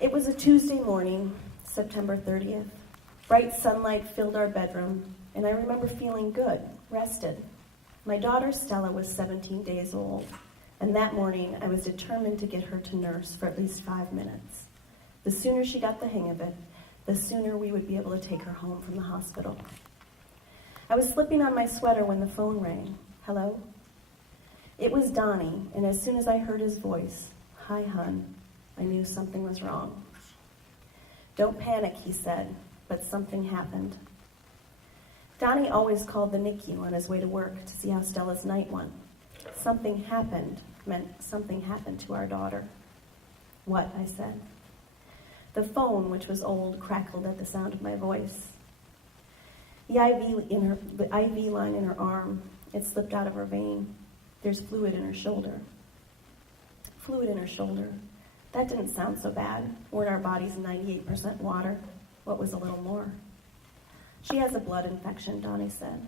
It was a Tuesday morning, September 30th. Bright sunlight filled our bedroom, and I remember feeling good, rested. My daughter Stella was 17 days old, and that morning I was determined to get her to nurse for at least 5 minutes. The sooner she got the hang of it, the sooner we would be able to take her home from the hospital. I was slipping on my sweater when the phone rang. Hello? It was Donnie, and as soon as I heard his voice, "Hi, hun," I knew something was wrong. "Don't panic," he said, but something happened. Donnie always called the NICU on his way to work to see how Stella's night went. Something happened meant something happened to our daughter. "What?" I said. The phone, which was old, crackled at the sound of my voice. The IV line in her arm, it slipped out of her vein. There's fluid in her shoulder. Fluid in her shoulder. That didn't sound so bad. Weren't our bodies 98% water? What was a little more? "She has a blood infection," Donnie said.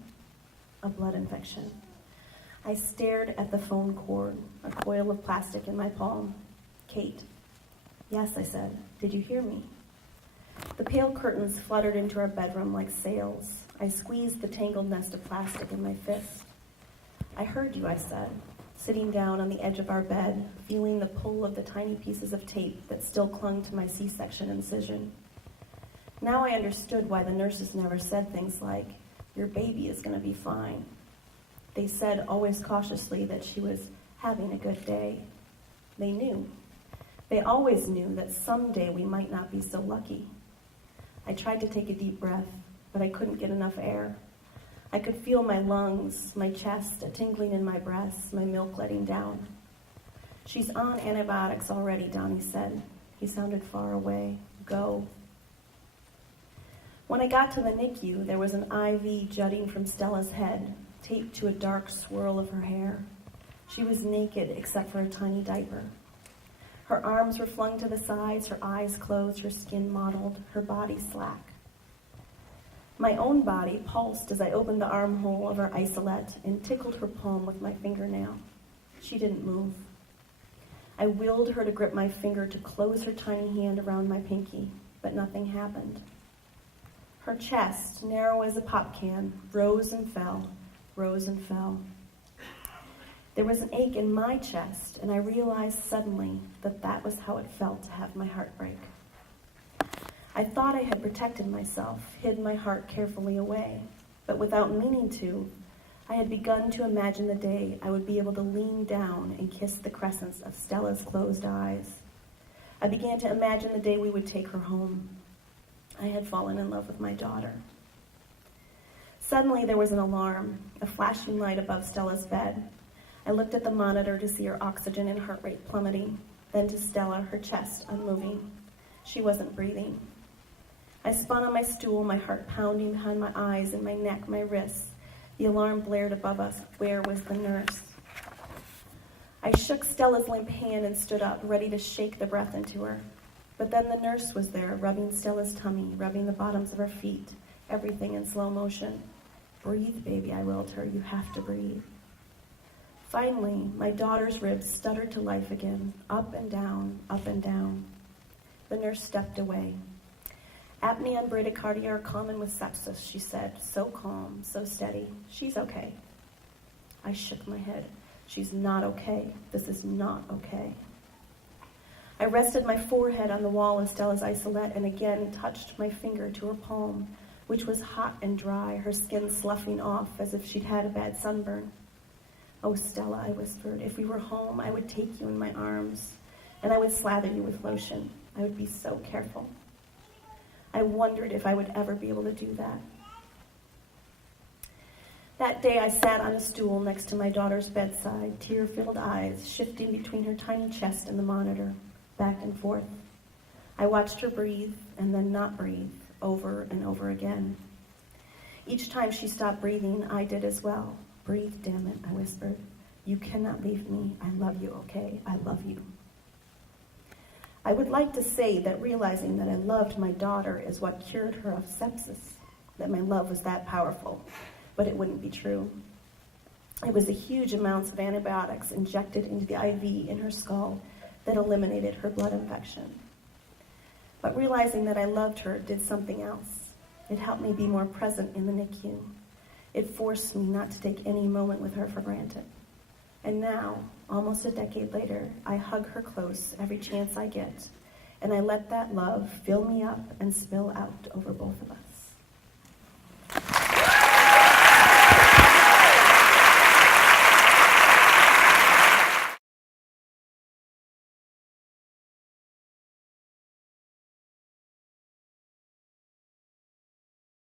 A blood infection. I stared at the phone cord, a coil of plastic in my palm. "Kate." "Yes," I said. "Did you hear me?" The pale curtains fluttered into our bedroom like sails. I squeezed the tangled nest of plastic in my fist. "I heard you," I said, sitting down on the edge of our bed, feeling the pull of the tiny pieces of tape that still clung to my C-section incision. Now I understood why the nurses never said things like, "Your baby is going to be fine." They said, always cautiously, that she was having a good day. They knew. They always knew that someday we might not be so lucky. I tried to take a deep breath, but I couldn't get enough air. I could feel my lungs, my chest, a tingling in my breasts, my milk letting down. "She's on antibiotics already," Donnie said. He sounded far away. "Go." When I got to the NICU, there was an IV jutting from Stella's head, taped to a dark swirl of her hair. She was naked except for a tiny diaper. Her arms were flung to the sides, her eyes closed, her skin mottled, her body slack. My own body pulsed as I opened the armhole of her isolette and tickled her palm with my fingernail. She didn't move. I willed her to grip my finger to close her tiny hand around my pinky, but nothing happened. Her chest, narrow as a pop can, rose and fell, rose and fell. There was an ache in my chest, and I realized suddenly that that was how it felt to have my heart break. I thought I had protected myself, hid my heart carefully away, but without meaning to, I had begun to imagine the day I would be able to lean down and kiss the crescents of Stella's closed eyes. I began to imagine the day we would take her home. I had fallen in love with my daughter. Suddenly there was an alarm, a flashing light above Stella's bed. I looked at the monitor to see her oxygen and heart rate plummeting, then to Stella, her chest unmoving. She wasn't breathing. I spun on my stool, my heart pounding behind my eyes and my neck, my wrists. The alarm blared above us. Where was the nurse? I shook Stella's limp hand and stood up, ready to shake the breath into her. But then the nurse was there, rubbing Stella's tummy, rubbing the bottoms of her feet, everything in slow motion. "Breathe, baby," I willed her. "You have to breathe." Finally, my daughter's ribs stuttered to life again, up and down, up and down. The nurse stepped away. "Apnea and bradycardia are common with sepsis," she said, so calm, so steady. "She's okay." I shook my head. "She's not okay. This is not okay." I rested my forehead on the wall of Stella's isolette and again touched my finger to her palm, which was hot and dry, her skin sloughing off as if she'd had a bad sunburn. "Oh, Stella," I whispered, "if we were home, I would take you in my arms, and I would slather you with lotion. I would be so careful." I wondered if I would ever be able to do that. That day I sat on a stool next to my daughter's bedside, tear-filled eyes shifting between her tiny chest and the monitor, back and forth. I watched her breathe and then not breathe, over and over again. Each time she stopped breathing, I did as well. "Breathe, damn it," I whispered. "You cannot leave me. I love you, okay? I love you." I would like to say that realizing that I loved my daughter is what cured her of sepsis, that my love was that powerful, but it wouldn't be true. It was the huge amounts of antibiotics injected into the IV in her skull that eliminated her blood infection. But realizing that I loved her did something else. It helped me be more present in the NICU. It forced me not to take any moment with her for granted. And now, almost a decade later, I hug her close every chance I get, and I let that love fill me up and spill out over both of us.